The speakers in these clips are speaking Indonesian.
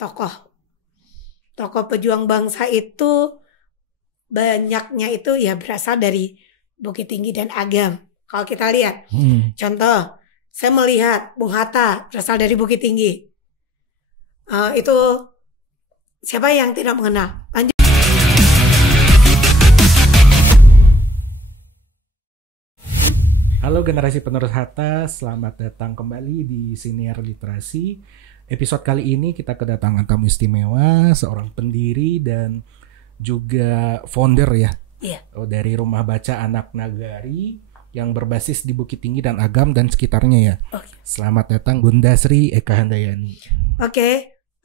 tokoh pejuang bangsa itu banyaknya itu ya berasal dari Bukit Tinggi dan Agam. Kalau kita lihat, contoh, saya melihat Bung Hatta berasal dari Bukit Tinggi. Itu siapa yang tidak mengenal? Lanjut. Halo generasi penerus Hatta, selamat datang kembali di Siniar Literasi. Episode kali ini kita kedatangan tamu istimewa, seorang pendiri dan juga founder ya, dari Rumah Baca Anak Nagari yang berbasis di Bukit Tinggi dan Agam dan sekitarnya ya. Selamat datang Bunda Sri Eka Handayani.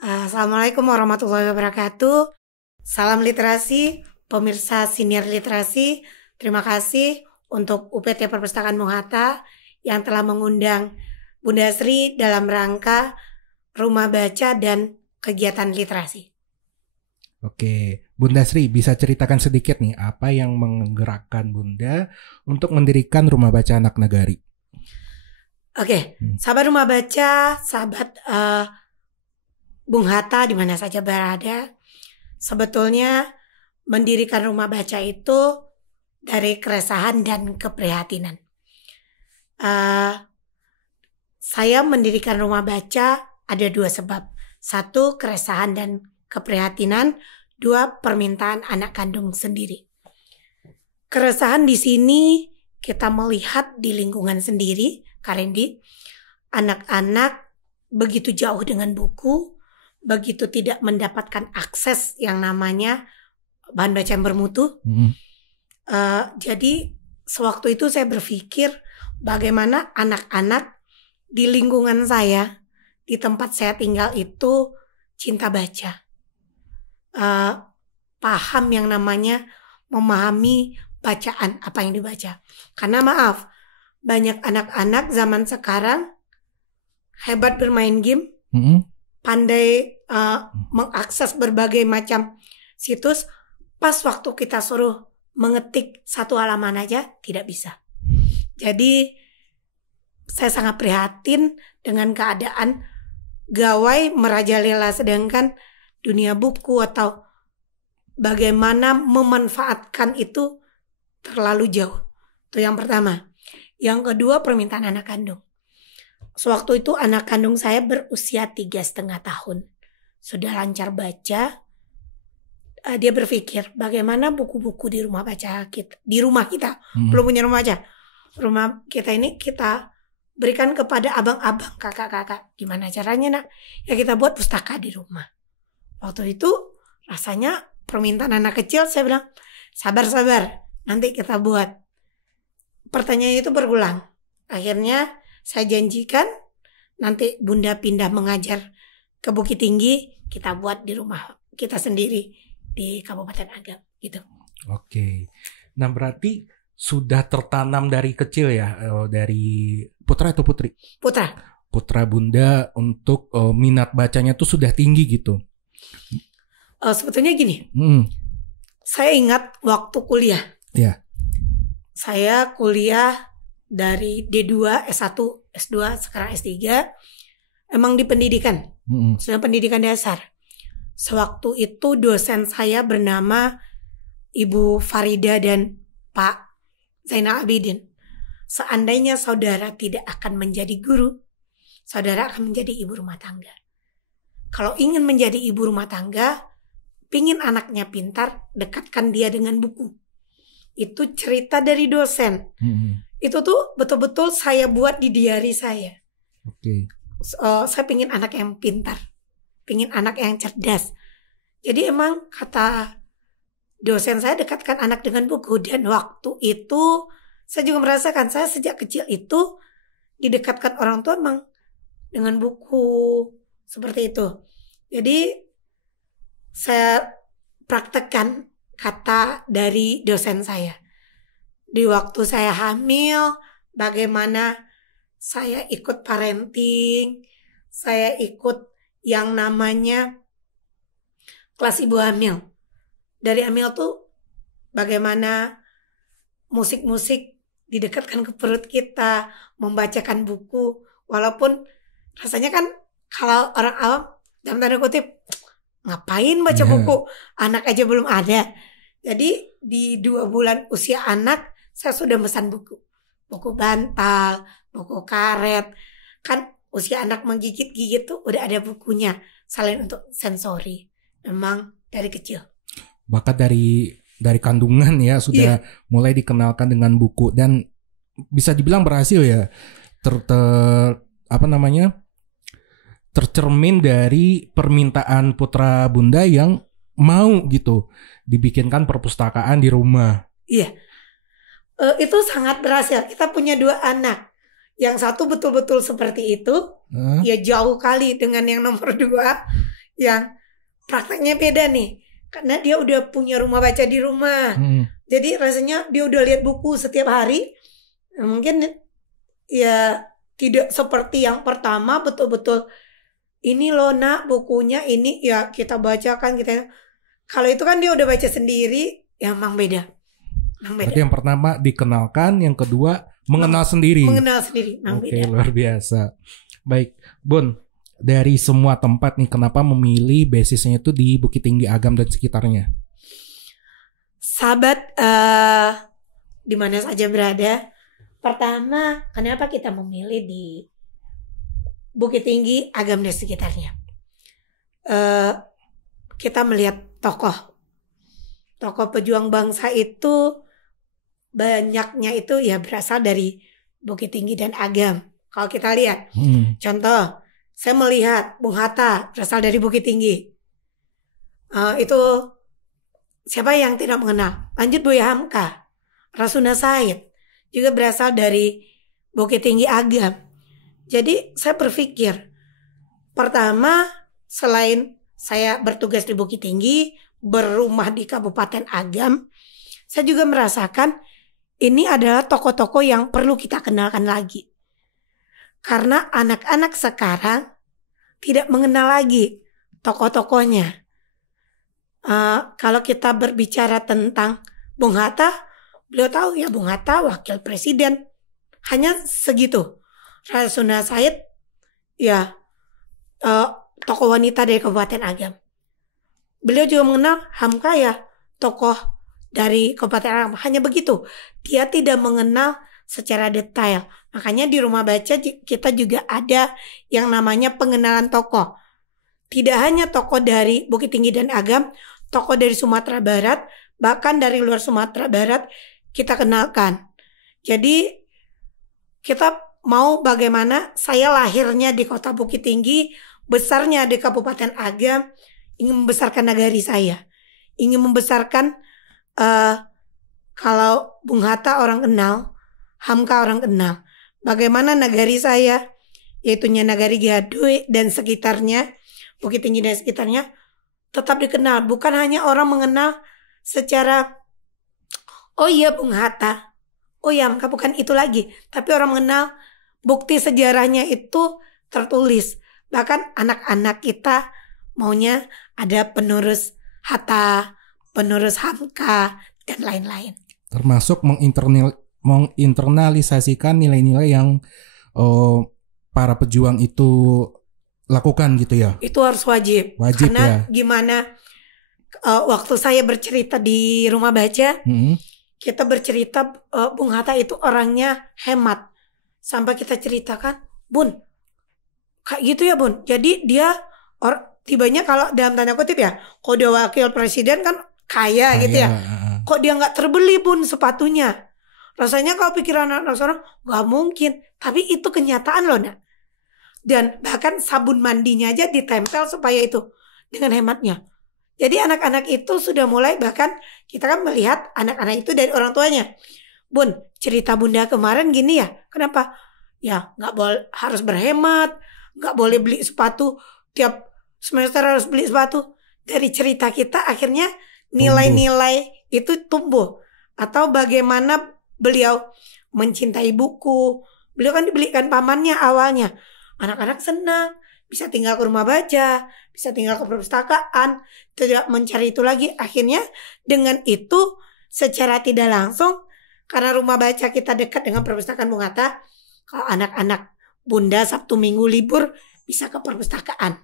Assalamualaikum warahmatullahi wabarakatuh. Salam literasi, pemirsa Siniar Literasi. Terima kasih untuk UPT Perpustakaan Bung Hatta yang telah mengundang Bunda Sri dalam rangka Rumah Baca dan kegiatan literasi. Oke, Bunda Sri bisa ceritakan sedikit nih apa yang menggerakkan Bunda untuk mendirikan Rumah Baca Anak Nagari? Sahabat Rumah Baca, sahabat Bung Hatta di mana saja berada, sebetulnya mendirikan Rumah Baca itu dari keresahan dan keprihatinan. Saya mendirikan Rumah Baca ada dua sebab. Satu, keresahan dan keprihatinan. Dua, permintaan anak kandung sendiri. Keresahan di sini kita melihat di lingkungan sendiri, Karendi. Anak-anak begitu jauh dengan buku, begitu tidak mendapatkan akses yang namanya bahan baca yang bermutu. Jadi sewaktu itu saya berpikir bagaimana anak-anak di lingkungan saya, di tempat saya tinggal itu cinta baca, paham yang namanya memahami bacaan apa yang dibaca. Karena maaf, banyak anak-anak zaman sekarang hebat bermain game, pandai mengakses berbagai macam situs, pas waktu kita suruh mengetik satu halaman aja tidak bisa. Jadi saya sangat prihatin dengan keadaan gawai merajalela sedangkan dunia buku atau bagaimana memanfaatkan itu terlalu jauh. Itu yang pertama. Yang kedua, permintaan anak kandung. Sewaktu itu anak kandung saya berusia 3,5 tahun. Sudah lancar baca. Dia berpikir bagaimana buku-buku di rumah baca kita, di rumah kita belum punya rumah baca, rumah kita ini kita berikan kepada abang-abang, kakak-kakak. Gimana caranya nak? Ya kita buat pustaka di rumah. Waktu itu rasanya permintaan anak kecil, saya bilang sabar-sabar, nanti kita buat. Pertanyaan itu berulang. Akhirnya saya janjikan nanti Bunda pindah mengajar ke Bukit Tinggi, kita buat di rumah kita sendiri di Kabupaten Agam gitu. Oke. Nah, berarti sudah tertanam dari kecil ya, dari putra atau putri? Putra. Putra Bunda untuk minat bacanya tuh sudah tinggi gitu. Sebetulnya gini. Saya ingat waktu kuliah. Ya. Saya kuliah dari D2, S1, S2, sekarang S3. Emang di pendidikan. Sudah pendidikan dasar. Sewaktu itu dosen saya bernama Ibu Farida dan Pak Zainal Abidin. Seandainya saudara tidak akan menjadi guru, saudara akan menjadi ibu rumah tangga. Kalau ingin menjadi ibu rumah tangga, pingin anaknya pintar, dekatkan dia dengan buku. Itu cerita dari dosen. Itu tuh betul-betul saya buat di diary saya. Saya pingin anak yang pintar, pingin anak yang cerdas. Jadi emang kata dosen saya, dekatkan anak dengan buku. Dan waktu itu saya juga merasakan, saya sejak kecil itu didekatkan orang tua emang dengan buku seperti itu. Jadi saya praktekkan kata dari dosen saya. Di waktu saya hamil, bagaimana saya ikut parenting, saya ikut yang namanya kelas ibu hamil. Dari hamil tuh bagaimana musik-musik didekatkan ke perut kita, membacakan buku. Walaupun rasanya kan kalau orang awam dalam tanda kutip ngapain baca buku, anak aja belum ada. Jadi di 2 bulan usia anak saya sudah pesan buku bantal, buku karet. Kan usia anak menggigit-gigit tuh udah ada bukunya, selain untuk sensori. Memang dari kecil. Bahkan dari kandungan ya sudah mulai dikenalkan dengan buku, dan bisa dibilang berhasil ya. Tercermin dari permintaan putra bunda yang mau gitu dibikinkan perpustakaan di rumah. Iya. Itu sangat berhasil. Kita punya 2 anak. Yang satu betul-betul seperti itu. Ya jauh kali dengan yang nomor 2 yang prakteknya beda nih. Karena dia udah punya rumah baca di rumah. Jadi rasanya dia udah lihat buku setiap hari. Mungkin ya tidak seperti yang pertama betul-betul ini loh nak bukunya ini ya kita bacakan kita. Kalau itu kan dia udah baca sendiri, ya memang beda. Berarti yang pertama dikenalkan, yang kedua mengenal sendiri. Mengenal sendiri, memang Oke, beda. luar biasa. Baik, Bun, dari semua tempat nih, kenapa memilih basisnya itu di Bukit Tinggi Agam dan sekitarnya? Sahabat, di mana saja berada. Pertama, kenapa kita memilih di Bukit Tinggi Agam dan sekitarnya? Kita melihat tokoh pejuang bangsa itu banyaknya itu ya berasal dari Bukit Tinggi dan Agam. Kalau kita lihat, contoh, saya melihat Bung Hatta berasal dari Bukit Tinggi. Itu siapa yang tidak mengenal? Lanjut Buya Hamka, Rasuna Said juga berasal dari Bukit Tinggi Agam. Jadi saya berpikir, pertama selain saya bertugas di Bukit Tinggi, berumah di Kabupaten Agam, saya juga merasakan ini adalah tokoh-tokoh yang perlu kita kenalkan lagi. Karena anak-anak sekarang tidak mengenal lagi tokoh-tokohnya. Kalau kita berbicara tentang Bung Hatta, beliau tahu ya Bung Hatta wakil presiden. Hanya segitu. Rasuna Said ya tokoh wanita dari Kabupaten Agam. Beliau juga mengenal Hamka ya tokoh dari Kabupaten Agam. Hanya begitu. Dia tidak mengenal secara detail. Makanya di rumah baca kita juga ada yang namanya pengenalan tokoh. Tidak hanya tokoh dari Bukit Tinggi dan Agam, tokoh dari Sumatera Barat, bahkan dari luar Sumatera Barat kita kenalkan. Jadi kita mau bagaimana saya lahirnya di kota Bukit Tinggi, besarnya di Kabupaten Agam, ingin membesarkan nagari saya. Ingin membesarkan kalau Bung Hatta orang kenal, Hamka orang kenal. Bagaimana nagari saya, yaitunya nagari Gadoy dan sekitarnya, Bukit Tinggi dan sekitarnya, tetap dikenal. Bukan hanya orang mengenal secara, oh iya Bung Hatta, oh iya Hamka, bukan itu lagi. Tapi orang mengenal bukti sejarahnya itu tertulis. Bahkan anak-anak kita maunya ada penerus Hatta, penerus Hamka, dan lain-lain. Termasuk menginternalisasikan nilai-nilai yang para pejuang itu lakukan gitu ya. Itu harus wajib. Karena ya. Gimana waktu saya bercerita di rumah baca, kita bercerita Bung Hatta itu orangnya hemat. Sampai kita ceritakan, Bun, kayak gitu ya Bun. Jadi dia tibanya kalau dalam tanda kutip ya, kok dia wakil presiden kan kaya gitu ya. Kok dia nggak terbeli Bun sepatunya? Rasanya kalau pikiran anak sekarang nggak mungkin. Tapi itu kenyataan loh nak. Dan bahkan sabun mandinya aja ditempel supaya itu dengan hematnya. Jadi anak-anak itu sudah mulai, bahkan kita kan melihat anak-anak itu dari orang tuanya. Bun, cerita bunda kemarin gini ya. Kenapa? Ya nggak boleh, harus berhemat. Nggak boleh beli sepatu tiap semester harus beli sepatu. Dari cerita kita akhirnya nilai-nilai itu tumbuh. Atau bagaimana beliau mencintai buku. Beliau kan dibelikan pamannya awalnya. Anak-anak senang, bisa tinggal ke rumah baca, bisa tinggal ke perpustakaan, tidak mencari itu lagi. Akhirnya dengan itu secara tidak langsung, karena rumah baca kita dekat dengan perpustakaan Bung Hatta, kalau anak-anak bunda Sabtu Minggu libur bisa ke perpustakaan.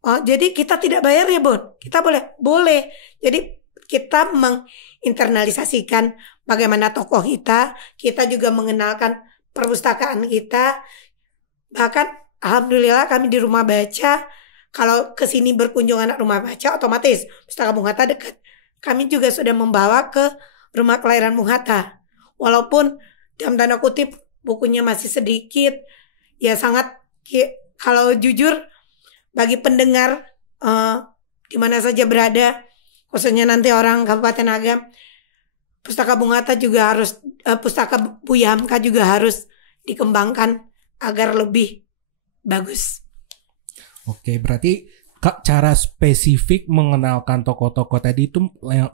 Oh, jadi kita tidak bayar ya, Bon? Kita boleh. Jadi kita menginternalisasikan bagaimana tokoh kita juga mengenalkan perpustakaan kita. Bahkan alhamdulillah kami di rumah baca, kalau kesini berkunjung anak rumah baca, otomatis Pustaka Bung Hatta dekat. Kami juga sudah membawa ke rumah kelahiran Bung Hatta. Walaupun dalam tanda kutip bukunya masih sedikit, ya sangat, kalau jujur bagi pendengar di mana saja berada, khususnya nanti orang Kabupaten Agam, Pustaka Bung Hatta juga harus, Pustaka Buya Hamka juga harus dikembangkan agar lebih bagus. Oke, berarti Kak, cara spesifik mengenalkan tokoh-tokoh tadi itu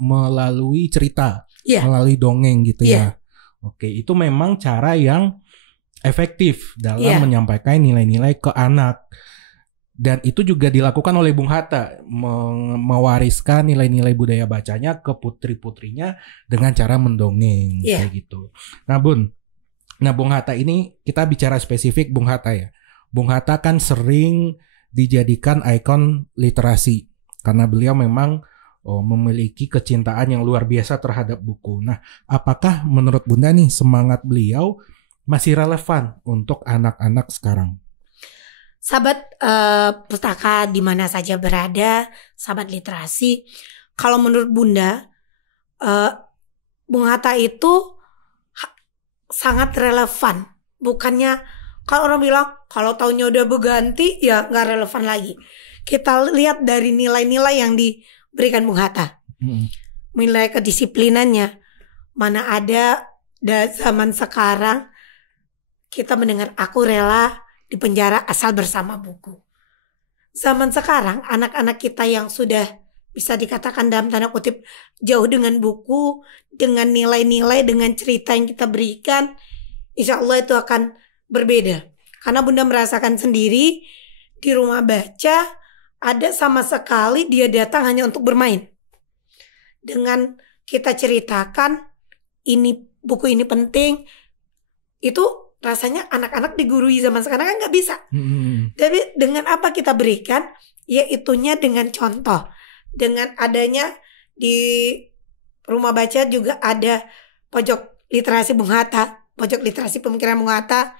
melalui cerita, melalui dongeng gitu ya. Oke, itu memang cara yang efektif dalam menyampaikan nilai-nilai ke anak. Dan itu juga dilakukan oleh Bung Hatta, mewariskan nilai-nilai budaya bacanya ke putri-putrinya dengan cara mendongeng kayak gitu. Nah, Bung Hatta ini kita bicara spesifik Bung Hatta ya. Bung Hatta kan sering dijadikan ikon literasi karena beliau memang memiliki kecintaan yang luar biasa terhadap buku. Nah, apakah menurut Bunda nih semangat beliau masih relevan untuk anak-anak sekarang? Sahabat pustaka di mana saja berada, sahabat literasi, kalau menurut Bunda, Bung Hatta itu sangat relevan. Bukannya kalau orang bilang kalau tahunnya udah berganti ya nggak relevan lagi. Kita lihat dari nilai-nilai yang diberikan Bung Hatta, nilai kedisiplinannya. Mana ada zaman sekarang kita mendengar aku rela di penjara asal bersama buku. Zaman sekarang anak-anak kita yang sudah bisa dikatakan dalam tanda kutip jauh dengan buku, dengan nilai-nilai, dengan cerita yang kita berikan, insya Allah itu akan berbeda. Karena Bunda merasakan sendiri di rumah baca ada sama sekali dia datang hanya untuk bermain. Dengan kita ceritakan ini buku ini penting, itu rasanya anak-anak digurui zaman sekarang kan nggak bisa. Tapi dengan apa kita berikan, yaitunya dengan contoh. Dengan adanya di rumah baca juga ada pojok literasi Bung Hatta, pojok literasi pemikiran Bung Hatta.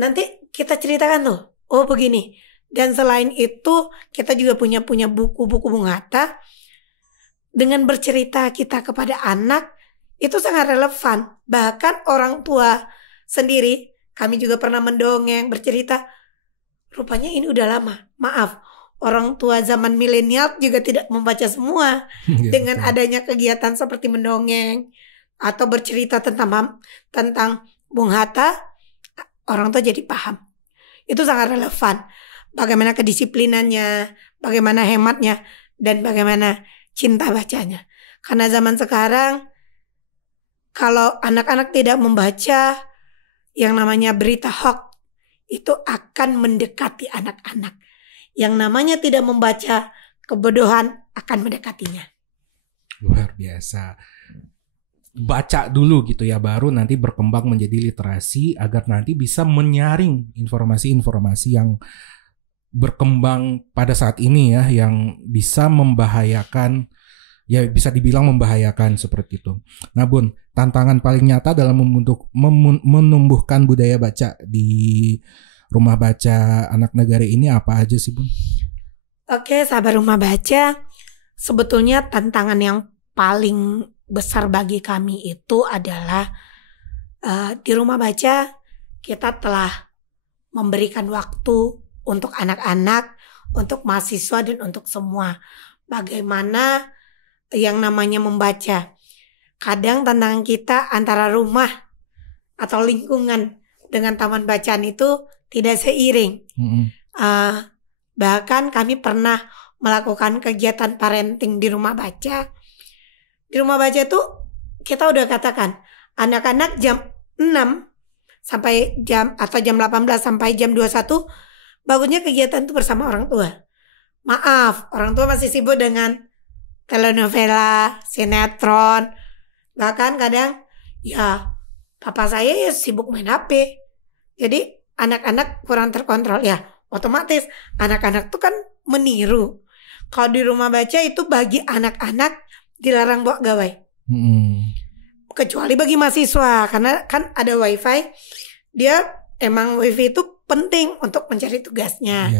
Nanti kita ceritakan tuh, oh begini. Dan selain itu kita juga punya buku-buku Bung Hatta. Dengan bercerita kita kepada anak itu sangat relevan. Bahkan orang tua sendiri, kami juga pernah mendongeng, bercerita. Rupanya ini udah lama. Maaf, orang tua zaman milenial juga tidak membaca semua. Dengan adanya kegiatan seperti mendongeng atau bercerita tentang Bung Hatta, orang tua jadi paham. Itu sangat relevan. Bagaimana kedisiplinannya, bagaimana hematnya, dan bagaimana cinta bacanya. Karena zaman sekarang kalau anak-anak tidak membaca, yang namanya berita hoax itu akan mendekati anak-anak. Yang namanya tidak membaca, kebodohan akan mendekatinya. Luar biasa. Baca dulu gitu ya, baru nanti berkembang menjadi literasi agar nanti bisa menyaring informasi-informasi yang berkembang pada saat ini ya, yang bisa membahayakan, ya bisa dibilang membahayakan seperti itu. Nah Bun, tantangan paling nyata dalam menumbuhkan budaya baca di rumah baca anak negara ini apa aja sih Bun? Oke, sahabat rumah baca, sebetulnya tantangan yang paling besar bagi kami itu adalah di rumah baca kita telah memberikan waktu untuk anak-anak, untuk mahasiswa dan untuk semua. Bagaimana yang namanya membaca. Kadang tantangan kita antara rumah atau lingkungan dengan taman bacaan itu tidak seiring. Bahkan kami pernah melakukan kegiatan parenting di rumah baca. Di rumah baca itu kita udah katakan anak-anak jam 6 sampai jam 18 sampai jam 21 bagusnya kegiatan itu bersama orang tua. Maaf, orang tua masih sibuk dengan telenovela, sinetron. Bahkan kadang ya papa saya ya sibuk main HP. Jadi anak-anak kurang terkontrol ya. Otomatis anak-anak tuh kan meniru. Kalau di rumah baca itu bagi anak-anak dilarang bawa gawai. Kecuali bagi mahasiswa, karena kan ada wifi. Dia emang wifi itu penting untuk mencari tugasnya.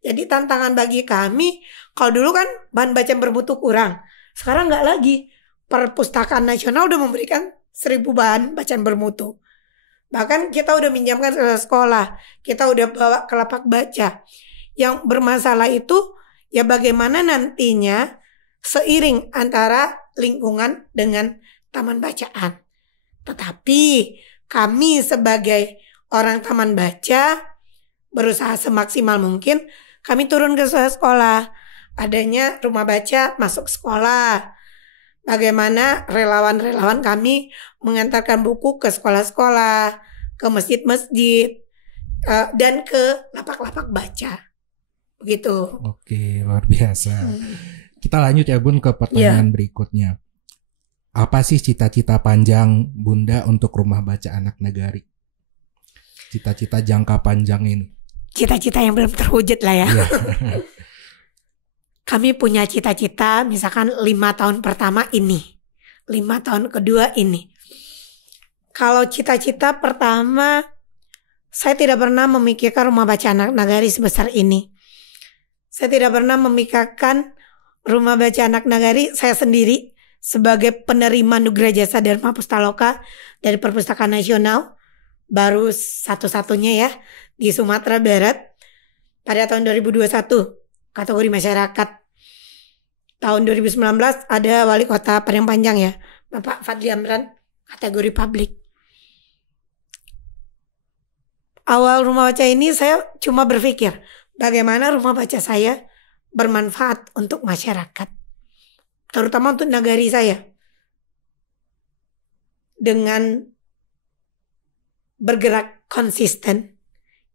Jadi tantangan bagi kami, kalau dulu kan bahan bacaan bermutu kurang, sekarang nggak lagi. Perpustakaan Nasional udah memberikan 1000 bahan bacaan bermutu. Bahkan kita udah minjamkan ke sekolah, kita udah bawa ke lapak baca. Yang bermasalah itu ya bagaimana nantinya seiring antara lingkungan dengan taman bacaan. Tetapi kami sebagai orang taman baca berusaha semaksimal mungkin. Kami turun ke sekolah, adanya rumah baca masuk sekolah. Bagaimana relawan-relawan kami mengantarkan buku ke sekolah-sekolah, ke masjid-masjid, dan ke lapak-lapak baca. Begitu. Oke, luar biasa. Kita lanjut ya Bun ke pertanyaan berikutnya. Apa sih cita-cita panjang Bunda untuk rumah baca anak negari? Cita-cita jangka panjang ini. Cita-cita yang belum terwujud lah ya. Kami punya cita-cita misalkan 5 tahun pertama ini, 5 tahun kedua ini. Kalau cita-cita pertama, saya tidak pernah memikirkan rumah baca anak nagari sebesar ini. Saya tidak pernah memikirkan rumah baca anak nagari saya sendiri sebagai penerima Nugra Jasa Dharma Pustaloka dari Perpustakaan Nasional, baru satu-satunya ya di Sumatera Barat pada tahun 2021 kategori masyarakat. Tahun 2019 ada wali kota Padang Panjang ya, Bapak Fadli Amran, kategori publik. Awal rumah baca ini saya cuma berpikir bagaimana rumah baca saya bermanfaat untuk masyarakat, terutama untuk nagari saya. Dengan bergerak konsisten.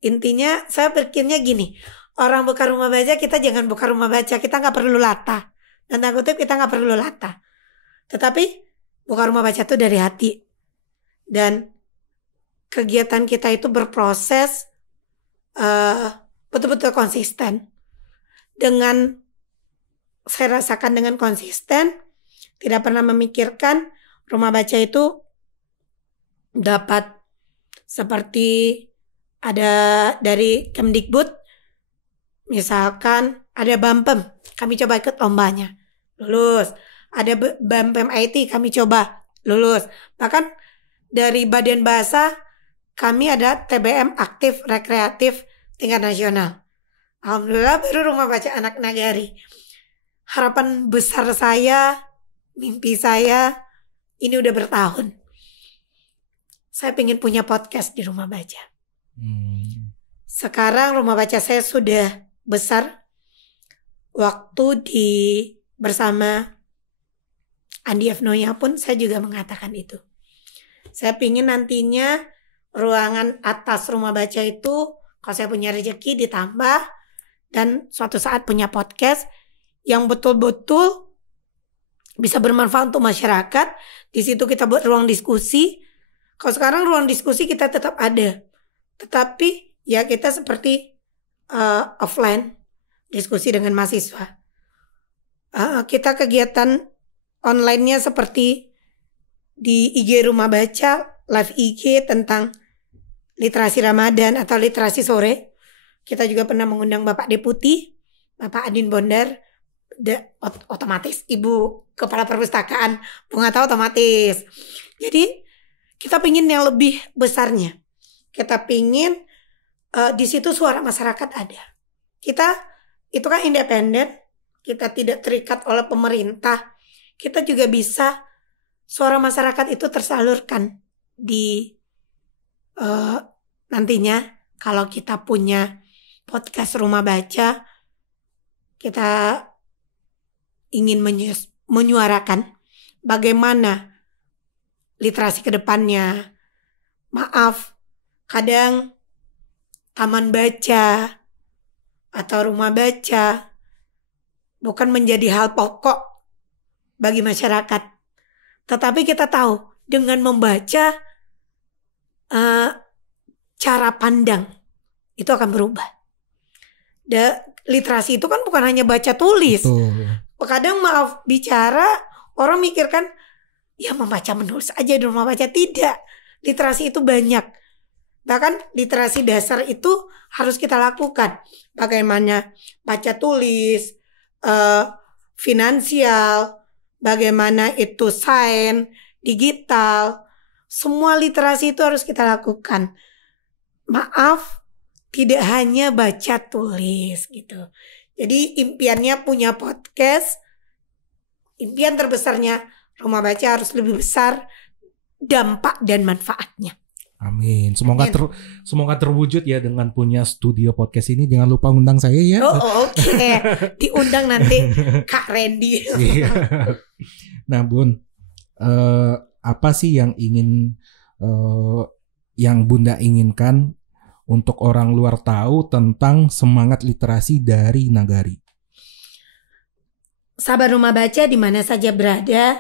Intinya saya pikirnya gini, orang buka rumah baca, kita jangan buka rumah baca, kita gak perlu latah. Dan takutnya kita gak perlu latah. Tetapi buka rumah baca itu dari hati. Dan kegiatan kita itu berproses betul-betul konsisten. Dengan saya rasakan dengan konsisten, tidak pernah memikirkan rumah baca itu dapat seperti ada dari Kemdikbud, misalkan ada BAMPEM, kami coba ikut lombanya, lulus. Ada BAMPEM IT, kami coba, lulus. Bahkan dari Badan Bahasa, kami ada TBM aktif rekreatif tingkat nasional. Alhamdulillah baru rumah baca anak nagari. Harapan besar saya, mimpi saya, ini udah bertahun. Saya pengen punya podcast di rumah baca. Sekarang rumah baca saya sudah besar. Waktu bersama Andi F. Noya pun saya juga mengatakan itu. Saya pengen nantinya ruangan atas rumah baca itu, kalau saya punya rezeki ditambah, dan suatu saat punya podcast yang betul-betul bisa bermanfaat untuk masyarakat. Di situ kita buat ruang diskusi. Kalau sekarang ruang diskusi kita tetap ada, tetapi ya kita seperti offline, diskusi dengan mahasiswa. Kita kegiatan online-nya seperti di IG Rumah Baca, live IG tentang literasi Ramadan atau literasi sore. Kita juga pernah mengundang Bapak Deputi, Bapak Adin Bondar, otomatis Ibu Kepala Perpustakaan, Bunga Tahu otomatis. Jadi kita pingin yang lebih besarnya. Kita pingin di situ suara masyarakat ada. Kita itu kan independen, kita tidak terikat oleh pemerintah. Kita juga bisa suara masyarakat itu tersalurkan di nantinya kalau kita punya podcast rumah baca, kita ingin menyuarakan bagaimana literasi ke depannya. Maaf, kadang taman baca atau rumah baca bukan menjadi hal pokok bagi masyarakat. Tetapi kita tahu dengan membaca cara pandang itu akan berubah. literasi itu kan bukan hanya baca tulis. Betul. Kadang maaf bicara orang mikirkan ya membaca menulis aja di rumah baca. Tidak, literasi itu banyak. Bahkan literasi dasar itu harus kita lakukan. Bagaimana baca tulis, finansial, bagaimana itu sains, digital. Semua literasi itu harus kita lakukan. Maaf, tidak hanya baca tulis gitu. Jadi impiannya punya podcast, impian terbesarnya Rumah Baca harus lebih besar dampak dan manfaatnya. Amin. Semoga terwujud ya dengan punya studio podcast ini. Jangan lupa undang saya ya. Oke. Diundang nanti Kak Randy. Nah, Bun, apa sih yang Bunda inginkan untuk orang luar tahu tentang semangat literasi dari Nagari? Sahabat Rumah Baca di mana saja berada,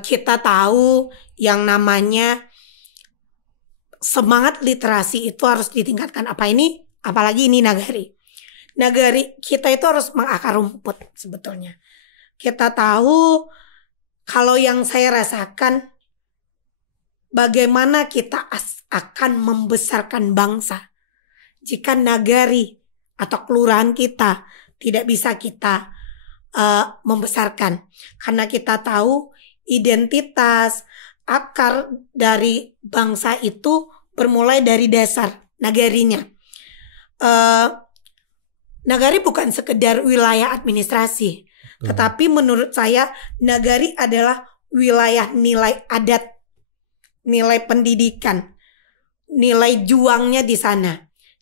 kita tahu yang namanya semangat literasi itu harus ditingkatkan. Apalagi ini Nagari. Nagari kita itu harus mengakar rumput sebetulnya. Kita tahu kalau yang saya rasakan, bagaimana kita akan membesarkan bangsa jika Nagari atau kelurahan kita tidak bisa kita membesarkan. Karena kita tahu identitas akar dari bangsa itu bermulai dari dasar nagarinya. Nagari bukan sekedar wilayah administrasi, tetapi menurut saya Nagari adalah wilayah nilai adat, nilai pendidikan, nilai juangnya di sana.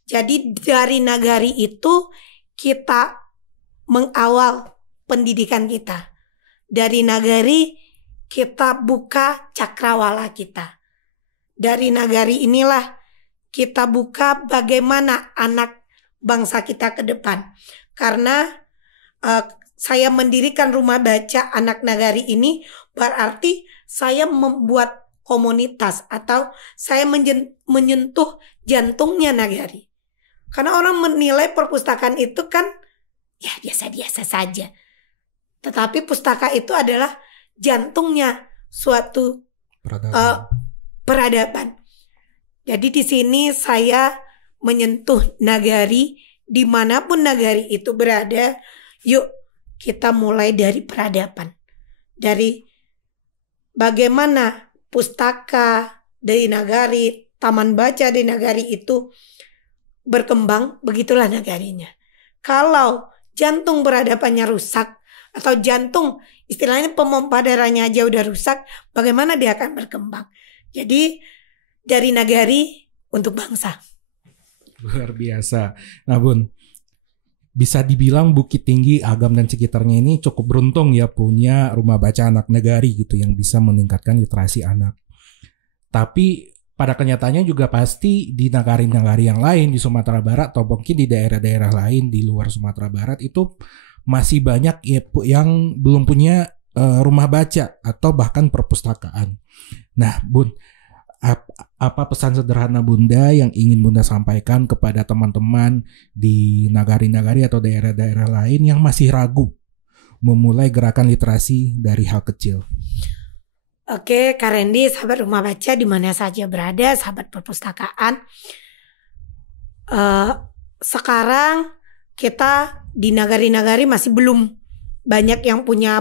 Jadi dari Nagari itu kita mengawal pendidikan kita. Dari Nagari kita buka cakrawala kita. Dari Nagari inilah kita buka bagaimana anak bangsa kita ke depan. Karena saya mendirikan Rumah Baca Anak Nagari ini berarti saya membuat komunitas atau saya menyentuh jantungnya Nagari. Karena orang menilai perpustakaan itu kan ya biasa-biasa saja. Tetapi pustaka itu adalah jantungnya suatu peradaban. Jadi di sini saya menyentuh Nagari, dimanapun Nagari itu berada. Yuk kita mulai dari peradaban. Dari bagaimana pustaka dari Nagari, taman baca di Nagari itu berkembang, begitulah Nagarinya. Kalau jantung peradabannya rusak, atau jantung istilahnya pompa darahnya aja udah rusak, bagaimana dia akan berkembang? Jadi dari Nagari untuk bangsa. Luar biasa. Nah Bun, bisa dibilang Bukit Tinggi, Agam dan sekitarnya ini cukup beruntung ya punya Rumah Baca Anak Nagari gitu yang bisa meningkatkan literasi anak. Tapi pada kenyataannya juga pasti di nagari-nagari yang lain di Sumatera Barat atau mungkin di daerah-daerah lain di luar Sumatera Barat itu masih banyak yang belum punya rumah baca atau bahkan perpustakaan. Nah, Bun, apa pesan sederhana Bunda yang ingin Bunda sampaikan kepada teman-teman di nagari-nagari atau daerah-daerah lain yang masih ragu memulai gerakan literasi dari hal kecil? Oke, Kak Randy, sahabat Rumah Baca di mana saja berada, sahabat perpustakaan. Sekarang kita di nagari-nagari masih belum banyak yang punya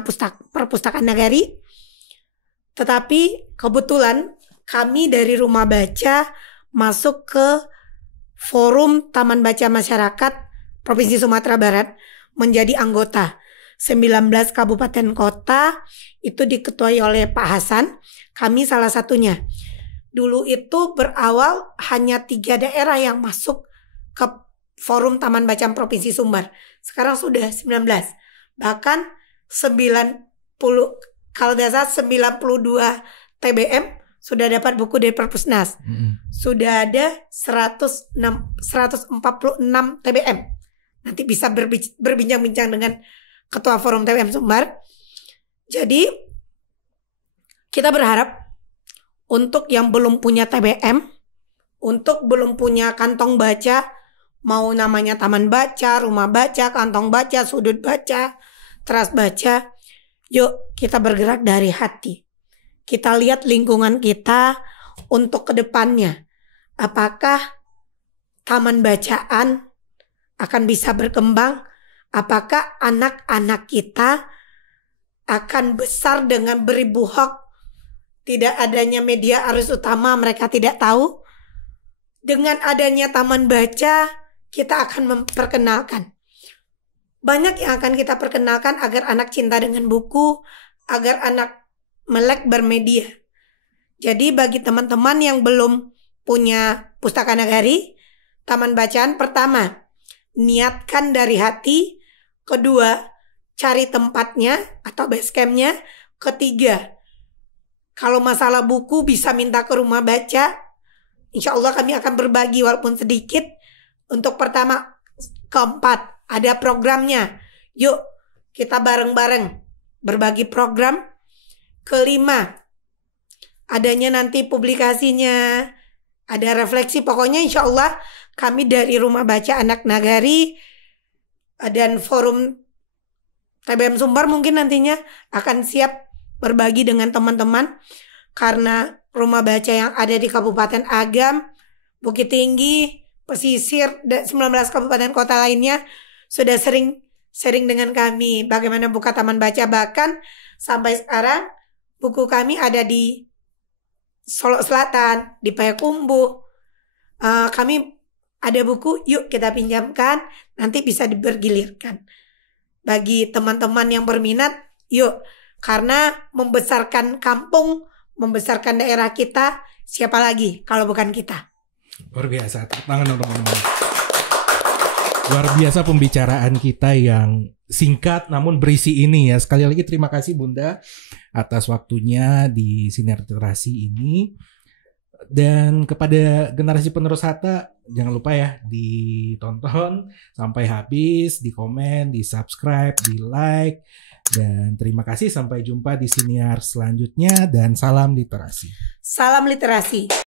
perpustakaan nagari. Tetapi kebetulan kami dari Rumah Baca masuk ke Forum Taman Baca Masyarakat Provinsi Sumatera Barat menjadi anggota. 19 kabupaten kota itu diketuai oleh Pak Hasan. Kami salah satunya. Dulu itu berawal hanya 3 daerah yang masuk ke Forum Taman Bacaan Provinsi Sumbar. Sekarang sudah 19. Bahkan 90, kalau tidak salah 92 TBM sudah dapat buku dari Perpusnas. Sudah ada 146 TBM. Nanti bisa berbincang-bincang dengan Ketua Forum TBM Sumbar. Jadi kita berharap untuk yang belum punya TBM, untuk belum punya kantong baca, Mau namanya taman baca, rumah baca, kantong baca, sudut baca, teras baca. Yuk kita bergerak dari hati. Kita lihat lingkungan kita untuk kedepannya. Apakah taman bacaan akan bisa berkembang? Apakah anak-anak kita akan besar dengan beribu hoax? Tidak adanya media arus utama, mereka tidak tahu. Dengan adanya taman baca, kita akan memperkenalkan. Banyak yang akan kita perkenalkan agar anak cinta dengan buku, agar anak melek bermedia. Jadi bagi teman-teman yang belum punya Pustaka Nagari, taman bacaan, pertama, niatkan dari hati. Kedua, cari tempatnya atau base campnya. Ketiga, kalau masalah buku bisa minta ke rumah baca. Insya Allah kami akan berbagi walaupun sedikit. Untuk pertama. Keempat, ada programnya. Yuk kita bareng-bareng berbagi program. Kelima, adanya nanti publikasinya, ada refleksi. Pokoknya insya Allah kami dari Rumah Baca Anak Nagari dan forum TBM Sumbar mungkin nantinya akan siap berbagi dengan teman-teman. Karena rumah baca yang ada di Kabupaten Agam, Bukit Tinggi, Pesisir, dan 19 kabupaten kota lainnya sudah sering dengan kami bagaimana buka taman baca. Bahkan sampai sekarang buku kami ada di Solo Selatan, di Payakumbuh. Kami ada buku, yuk kita pinjamkan, nanti bisa dibergilirkan. Bagi teman-teman yang berminat, yuk. Karena membesarkan kampung, membesarkan daerah kita, siapa lagi kalau bukan kita? Luar biasa, tepuk tangan teman-teman. Luar biasa pembicaraan kita yang singkat namun berisi ini ya. Sekali lagi terima kasih Bunda atas waktunya di Sinar Literasi ini. Dan kepada generasi penerus Hatta, jangan lupa ya ditonton sampai habis, di komen, di subscribe, di like. Dan terima kasih, sampai jumpa di siniar selanjutnya dan salam literasi. Salam literasi.